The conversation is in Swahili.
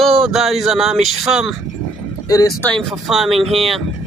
So that is an Amish farm. It is time for farming here.